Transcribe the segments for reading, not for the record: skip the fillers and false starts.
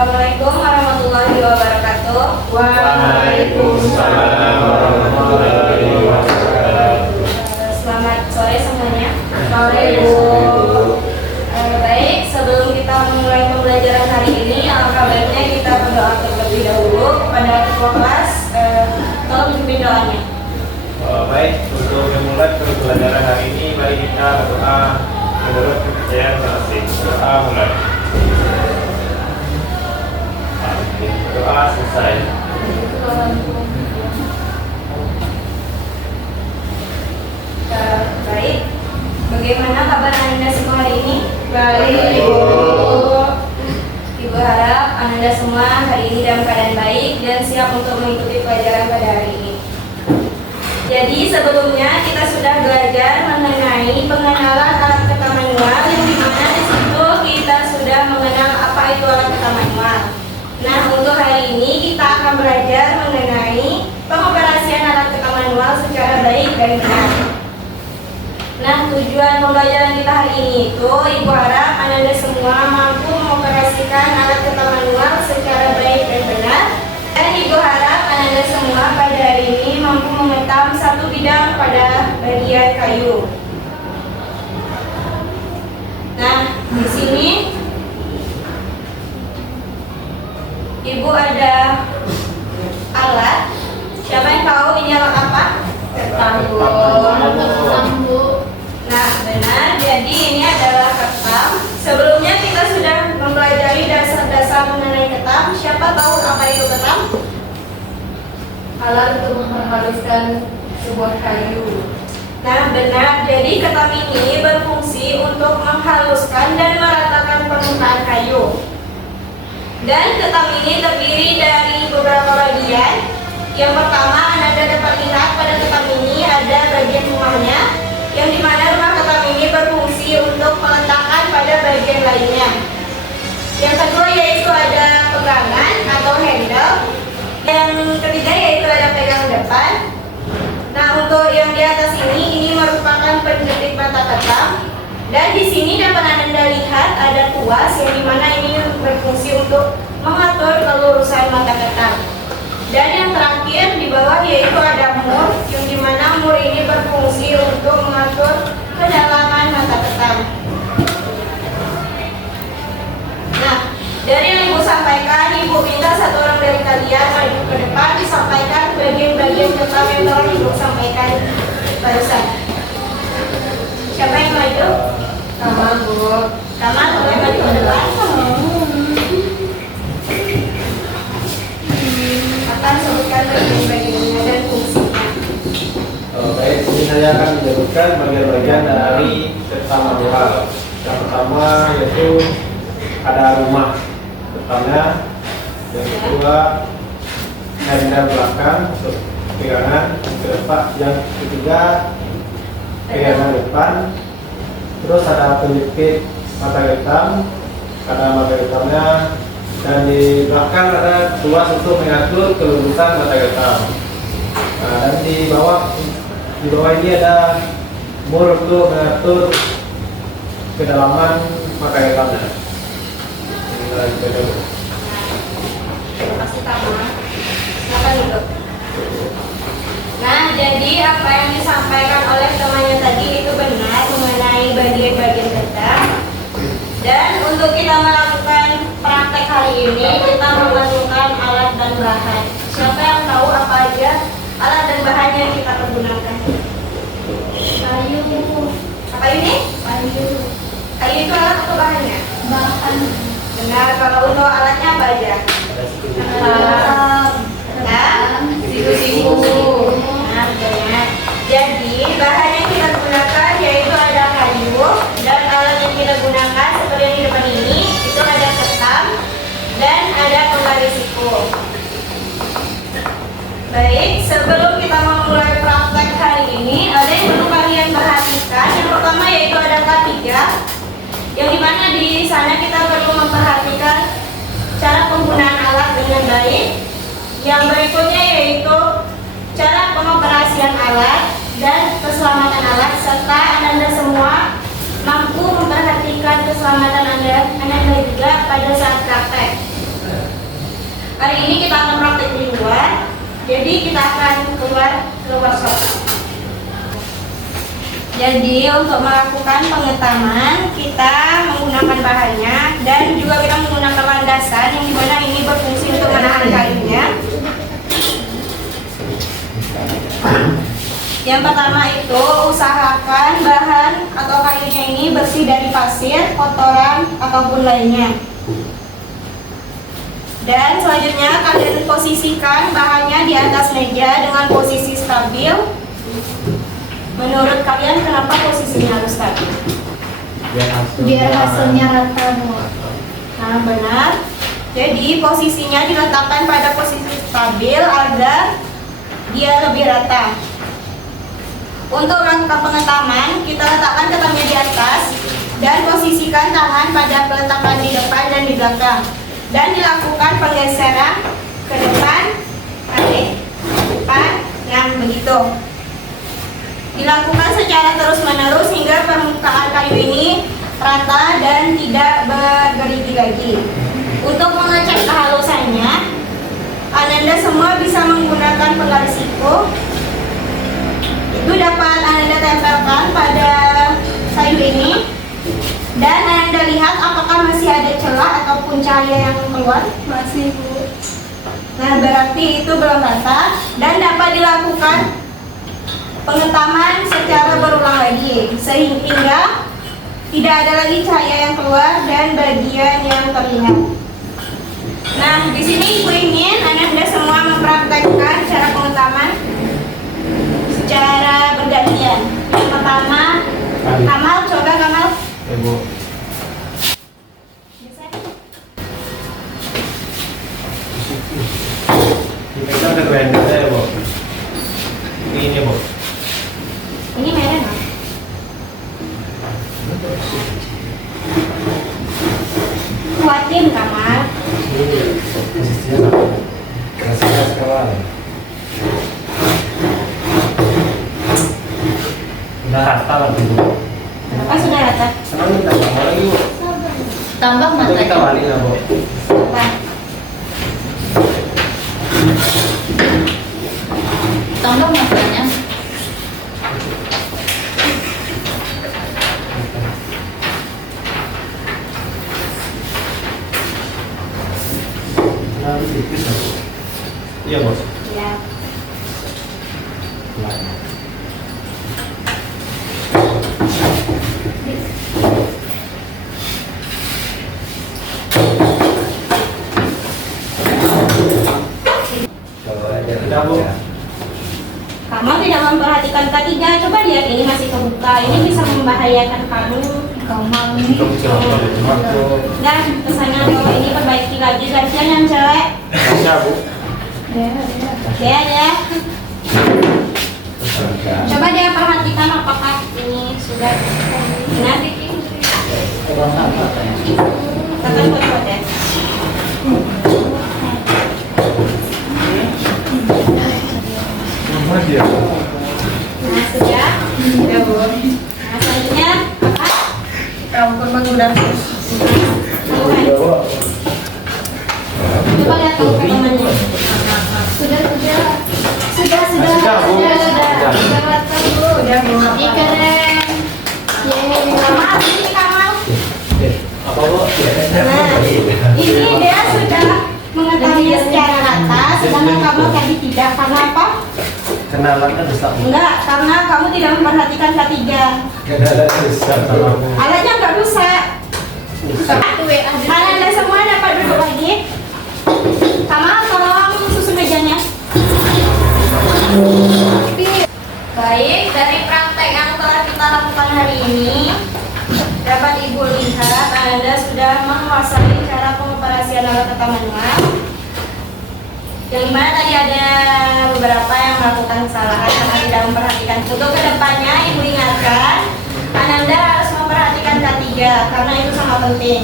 Assalamualaikum warahmatullahi wabarakatuh. Waalaikumsalam warahmatullahi wabarakatuh. Selamat sore semuanya. Sore, Bu. Baik, sebelum kita memulai pembelajaran hari ini, alangkah baiknya kita berdoa terlebih dahulu kepada ketua kelas. Tolong pimpin doanya. Baik, untuk memulai pembelajaran hari ini, mari kita berdoa menurut kepercayaan masing-masing. Doa mulai. Doa selesai. Baik, bagaimana kabar Anda semua hari ini? Baik, Ibu. Ibu harap Anda semua hari ini dalam keadaan baik dan siap untuk mengikuti pelajaran pada hari ini. Jadi sebelumnya kita sudah belajar mengenai pengenalan alat kata manual, yang dimana di situ kita sudah mengenal apa itu alat kata manual. Nah, untuk hari ini kita akan belajar mengenai pengoperasian alat kata manual secara baik dan benar. Nah, tujuan pembelajaran kita hari ini itu, Ibu harap Anda semua mampu mengoperasikan alat kata manual secara baik dan benar. Dan Ibu harap Anda semua pada hari ini mampu memetam satu bidang pada bagian kayu. Nah, di sini Ibu ada alat. Siapa yang tahu ini alat apa? Ketam. Nah, benar. Jadi ini adalah ketam. Sebelumnya kita sudah mempelajari dasar-dasar mengenai ketam. Siapa tahu apa itu ketam? Alat untuk menghaluskan sebuah kayu. Nah, benar. Jadi ketam ini berfungsi untuk menghaluskan dan meratakan permukaan kayu. Dan ketam ini terdiri dari beberapa bagian. Yang pertama, Anda dapat lihat pada ketam ini ada bagian rumahnya, yang dimana rumah ketam ini berfungsi untuk meletakkan pada bagian lainnya. Yang kedua yaitu ada pegangan atau handle. Yang ketiga yaitu ada pegang depan. Nah, untuk yang di atas ini merupakan penjepit mata ketam. Dan di sini dapat Anda lihat ada tuas, yang dimana ini berfungsi untuk mengatur kelurusan mata ketam. Dan yang terakhir di bawah yaitu ada mur, yang dimana mur ini berfungsi untuk mengatur kedalaman mata ketam. Nah, dari yang Ibu sampaikan, Ibu minta satu orang dari kalian maju ke depan disampaikan bagian-bagian ketam yang telah Ibu sampaikan barusan. Siapa yang maju? Kamal, Bu. Kamal, boleh maju ke depan. Akan sebutkan bagian-bagiannya dan fungsinya. Baik, ini saya akan menyebutkan bagian-bagian dari ketam manual. Yang pertama yaitu ada rumah ketamnya. Yang kedua handle belakang untuk pegangan. Yang ketiga pegangan depan. Terus ada penjepit mata ketam, ada mata ketamnya. Dan di belakang ada tuas untuk mengatur kelurusan mata ketam. Nah, dan di bawah ini ada mur untuk mengatur kedalaman mata ketamnya. Terima kasih Kamal. Silakan duduk. Nah, jadi apa yang disampaikan oleh temannya tadi itu benar mengenai bagian-bagian ketam. Dan untuk kita melakukan praktek hari ini, kita memerlukan alat dan bahan. Siapa yang tahu apa aja alat dan bahan yang kita pergunakan? Kayu. Apa ini? Kayu. Kayu itu alat atau bahannya? Bahan. Benar. Kalau untuk alatnya apa aja? Nah, siku-siku. Nah, benar. Jadi bahan yang kita gunakan yaitu ada kayu, dan alat yang kita gunakan seperti yang di depan ini itu ada ketam dan ada penggaris siku. Baik, sebelum kita memulai praktek hari ini, ada yang perlu kalian perhatikan. Yang pertama yaitu ada K3, yang dimana di sana kita perlu memperhatikan cara penggunaan alat dengan baik. Yang berikutnya yaitu cara pengoperasian alat dan keselamatan alat, serta Anda semua mampu memperhatikan keselamatan Anda juga pada saat praktek. Hari ini kita akan praktek di luar. Jadi kita akan keluar ke workshop. Jadi untuk melakukan pengetaman kita menggunakan bahannya dan juga kita menggunakan landasan yang dimana ini berfungsi untuk menahan kayunya. Yang pertama itu usahakan bahan atau kayunya ini bersih dari pasir, kotoran ataupun lainnya. Dan selanjutnya kalian posisikan bahannya di atas meja dengan posisi stabil. Menurut kalian kenapa posisinya harus stabil? Biar hasilnya rata, Bu. Nah, benar. Jadi posisinya diletakkan pada posisi stabil agar dia lebih rata. Untuk melakukan pengentaman, kita letakkan ketamnya di atas dan posisikan tangan pada peletakan di depan dan di belakang. Dan dilakukan penggeseran ke depan, balik, depan, nah begitu. Dilakukan secara terus-menerus hingga permukaan kayu ini rata dan tidak bergerigi lagi. Untuk mengecek kehalusannya, Ananda semua bisa menggunakan penggaris siku. Itu dapat Ananda tempelkan pada kayu ini. Dan Anda lihat apakah masih ada celah ataupun cahaya yang keluar? Masih, Bu. Nah, berarti itu belum rata dan dapat dilakukan pengentaman secara berulang lagi sehingga tidak ada lagi cahaya yang keluar dan bagian yang terlihat. Nah, di sini Ibu ingin Anda semua mempraktekkan cara pengentaman secara bergantian. Yang pertama, Kamal, coba Kamal. Ibu. Dipegang ke grinder ya, Bu. Ini, Bu. Ini merah. Kuatin Kamal. Kasih kawan. Udah rata lah, Bu. Apa sudah rata? Sekarang kita tambah lagi, Bu. Tambah Itu kita matanya. balik lah, Bu. Nah, Tambah matanya. Nah, tipis lah, Bu. Iya, Bos. ya. Udah, Bu. Kamu tidak memperhatikan ketiga. Coba lihat ini masih kebuka. Ini bisa membahayakan kamu. Kamal Itu siapa? Aku. Dan pesannya kalau ini perbaiki lagi gantian yang cewek. Kasih, Bu. Ya. Coba dia perhatikan apakah ini sudah benar. Tekan buat ya. Mana dia? Nah, sudah. Sudah, Bu. Nah, selanjutnya apa? Campur menggunakan Tanggungan. Coba lihat tanggungannya. sudah Sudah, Bu. Sudah matang, Bu. Sudah, Bu. Ih, keren. Yeay. Kamal, ini Kamal. Apa, Bu? Nah, ini dia sudah mengetahui secara rata, sedangkan kamu tadi tidak. Karena apa? Kenalan kan rusak, Bu. Enggak, karena kamu tidak memperhatikan ketiga. Kenalan rusak sama aku. Alatnya nggak rusak. Satu WA. Anda semua dapat duduk lagi. Kamal, tolong susun mejanya. Baik, dari praktek yang telah kita lakukan hari ini, dapat Ibu lihat Anda sudah menguasai cara pengoperasian alat tata manual. Yang dimana tadi ada beberapa yang melakukan kesalahan karena tidak memperhatikan. Untuk kedepannya Ibu ingatkan, Anda harus memperhatikan K3 karena itu sangat penting.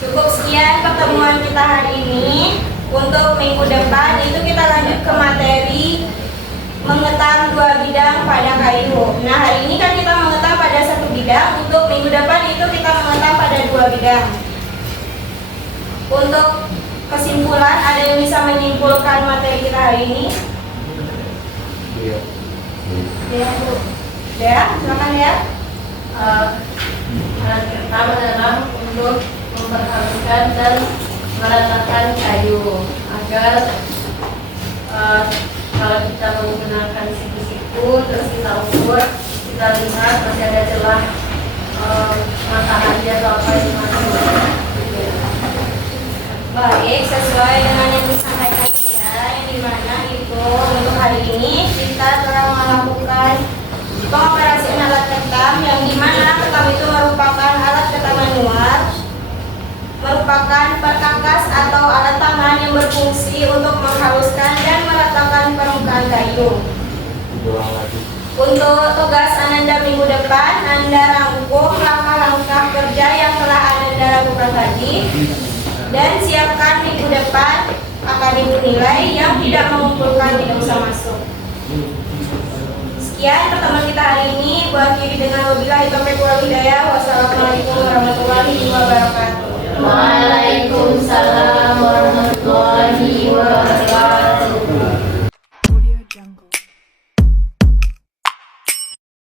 Cukup sekian pertemuan kita hari ini. Untuk minggu depan itu kita lanjut ke materi mengetam 2 bidang pada kayu. Nah, hari ini kan kita mengetam pada 1 bidang. Untuk minggu depan itu kita mengetap pada 2 bidang. Untuk kesimpulan, ada yang bisa menyimpulkan materi kita hari ini? Iya. Ya, Bu. Ya, silakan ya. Yang pertama adalah untuk memperhaluskan dan meratakan kayu agar kalau kita menggunakan siku-siku terus kita ukur, kita lihat masih ada celah matahari atau apa yang masuk. Baik, sesuai dengan yang disampaikan ya, yang dimana itu untuk hari ini kita telah melakukan pengoperasian alat ketam, yang dimana ketam itu merupakan alat ketam manual, merupakan perkakas atau alat tangan yang berfungsi untuk menghaluskan dan meratakan permukaan kayu. Ulang lagi. Untuk tugas Ananda minggu depan, Anda rangkum langkah-langkah kerja yang telah Ananda lakukan tadi, dan siapkan minggu depan akademi nilai yang tidak mengumpulkan tidak usah masuk. Sekian pertemuan kita hari ini. Wa akhiri dengan wabillahi taufiq wal hidayah. Wassalamualaikum warahmatullahi wabarakatuh.